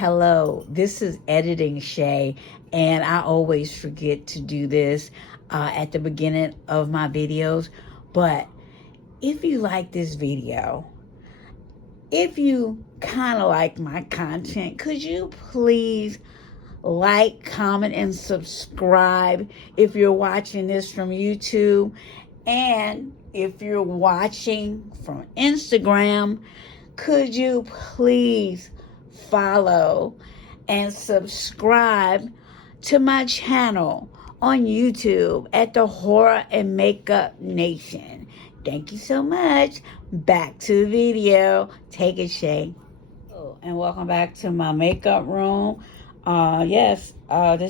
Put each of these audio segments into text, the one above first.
Hello, this is Editing Shay, and I always forget to do this at the beginning of my videos. But if you like this video, if you kind of like my content, could you please like, comment, and subscribe if you're watching this from YouTube? And if you're watching from Instagram, could you please follow and subscribe to my channel on YouTube at the Horror and Makeup Nation? Thank you so much. Back to the video. Take it, Shay. And welcome back to my makeup room. This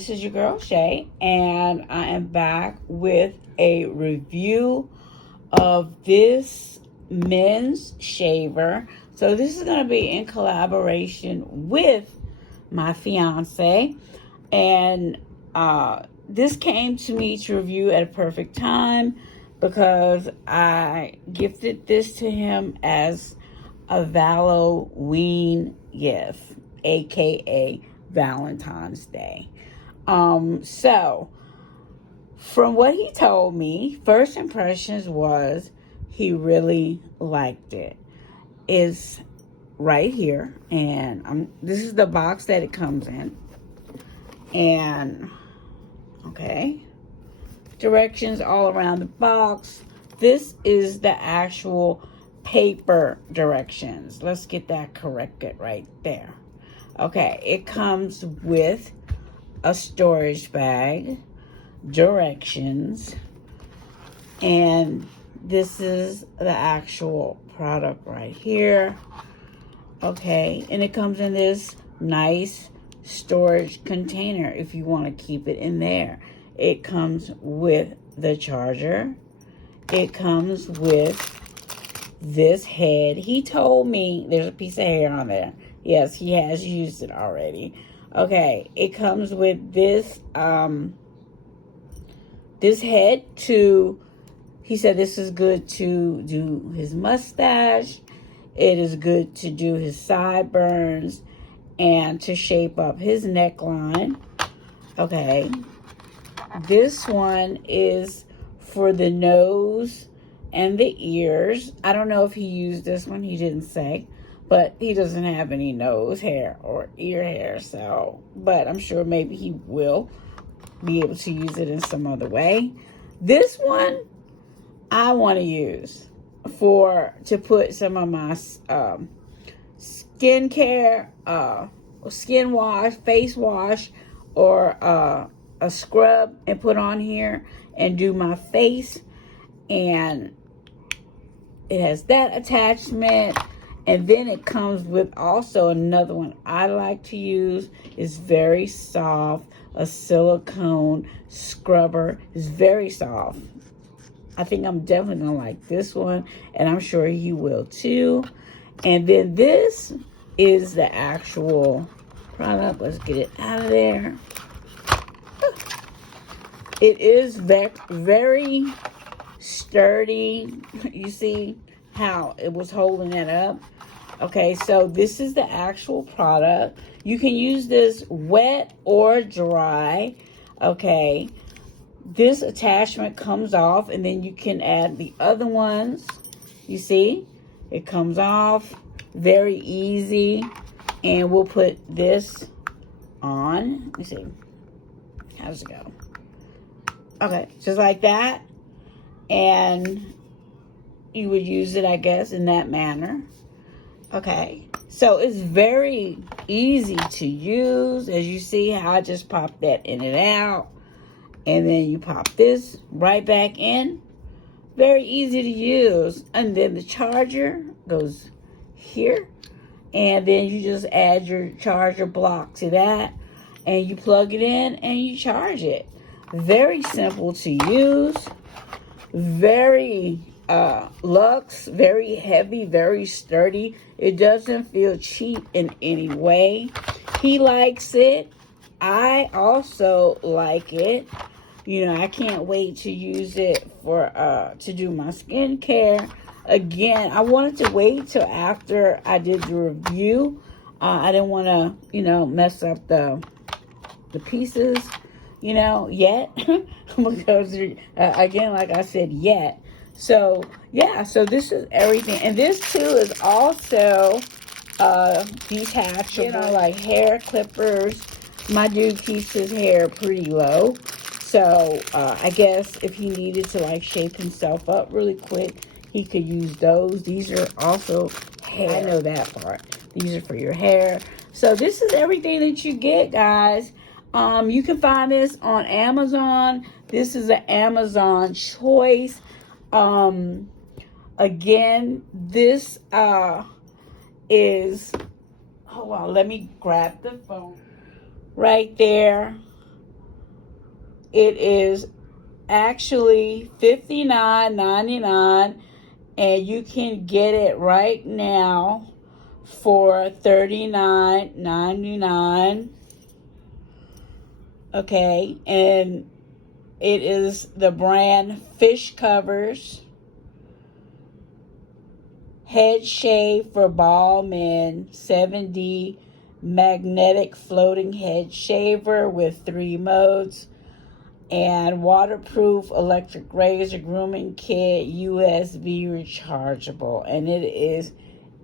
is your girl Shay, and I am back with a review of this men's shaver. So this is going to be in collaboration with my fiance, and this came to me to review at a perfect time because I gifted this to him as a Halloween gift, aka Valentine's Day. So from what he told me, first impressions was he really liked it. It's right here, and this is the box that it comes in. And okay, directions all around the box. This is the actual paper directions. Let's get that corrected right there. Okay, it comes with a storage bag, directions, and this is the actual product right here. Okay, and it comes in this nice storage container if you want to keep it in there. It comes with the charger. It comes with this head. He told me there's a piece of hair on there. Yes, he has used it already. Okay, it comes with this this head to, he said this is good to do his mustache. It is good to do his sideburns and to shape up his neckline. Okay, this one is for the nose and the ears. I don't know if he used this one, he didn't say, but he doesn't have any nose hair or ear hair, so, but I'm sure maybe he will be able to use it in some other way. This one I want to use to put some of my skincare, skin wash, face wash, or a scrub and put on here and do my face. And it has that attachment, and then it comes with also another one I like to use. It's very soft, a silicone scrubber. It's very soft. I think I'm definitely gonna like this one, and I'm sure he will too. And then this is the actual product. Let's get it out of there. It is very sturdy. You see how it was holding it up? Okay, so this is the actual product. You can use this wet or dry. Okay, this attachment comes off, and then you can add the other ones. You see, it comes off very easy. And we'll put this on. Let me see, how does it go? Okay, just like that. And you would use it, I guess, in that manner. Okay, so it's very easy to use. As you see how I just popped that in and out. And then you pop this right back in. Very easy to use. And then the charger goes here. And then you just add your charger block to that. And you plug it in and you charge it. Very simple to use. Very luxe, very heavy, very sturdy. It doesn't feel cheap in any way. He likes it. I also like it. You know, I can't wait to use it for to do my skincare. Again, I wanted to wait till after I did the review I didn't want to, mess up the pieces, yet. Because, again, like I said, yet. So, yeah, so this is everything. And this, too, is also detachable, like hair clippers. My dude keeps his hair pretty low. So, I guess if he needed to, like, shape himself up really quick, he could use those. These are also hair. I know that part. These are for your hair. So, this is everything that you get, guys. You can find this on Amazon. This is an Amazon choice. Again, this is, hold on, let me grab the phone right there. It is actually $59.99, and you can get it right now for $39.99. Okay, and it is the brand Fish Covers Head Shave for Bald Men 7D Magnetic Floating Head Shaver with 3 modes, and waterproof electric razor grooming kit, USB rechargeable, and it is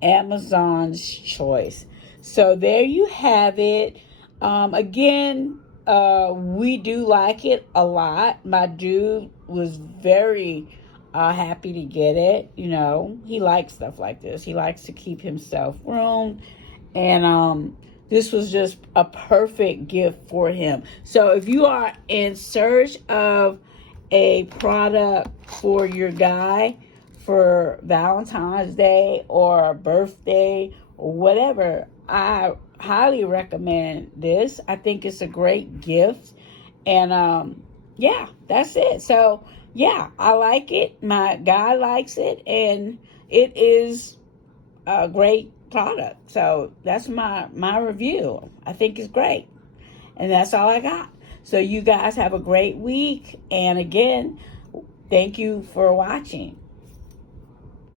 Amazon's choice. So there you have it. Again, we do like it a lot. My dude was very happy to get it. He likes stuff like this. He likes to keep himself groomed, and this was just a perfect gift for him. So if you are in search of a product for your guy for Valentine's Day or birthday or whatever, I highly recommend this. I think it's a great gift. And yeah, that's it. So yeah, I like it. My guy likes it, and it is a great product. So that's my review. I think it's great. And that's all I got. So you guys have a great week. And again, thank you for watching.